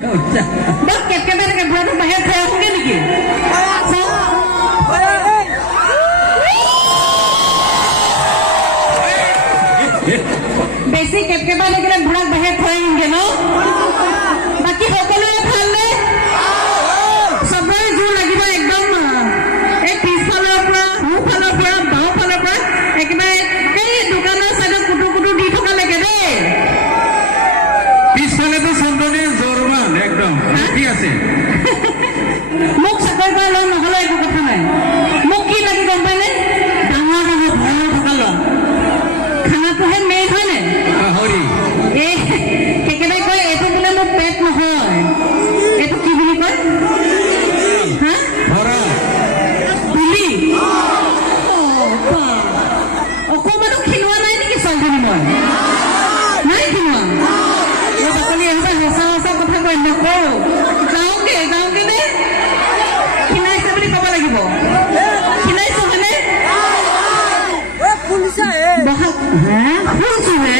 কেনেকে বুঢ়াটো বাহিৰত থৈ আহোগে নেকি? বেছি কেপকেপা লাগিলে বুঢ়াক বাহিৰত থৈ আহিমগে ন? বাকী সকলোৰে ভালনে? চবৰে জোৰ লাগিব একদম। এই পিছফালৰ পৰা, সোঁফালৰ পৰা, বাওঁফালৰ পৰা একেবাৰে এই দোকানৰ চাইডত কুটু কুটু দি থকা লাগে দেই। পিছফালেতো চন্দনী জোৰমান একদম ঠিক আছে। মোক চাকৰি কৰা ল'ৰা নহ'লে একো কথা নাই। মোক কি লাগে গম পায়নে? ডাঙৰ ডাঙৰ ঘৰৰ থকা ল'ৰা। খানাটোহে মেইন হয় নাই? এই সেইকেইটাই কয় এইটো বোলে মোৰ পেট নহয়, এইটো কি বুলি কয়? বুলি অকমানো খিনোৱা নাই নেকি ছোৱালীজনী? মই নাই খিনোৱা। মই বাকলি আহিবা সঁচা সঁচা কথা কয় নকওঁ। যাওঁগে নে? খিনাইছে বুলি ক'ব লাগিব। খিনাইছো হয়নে? শুনছোহে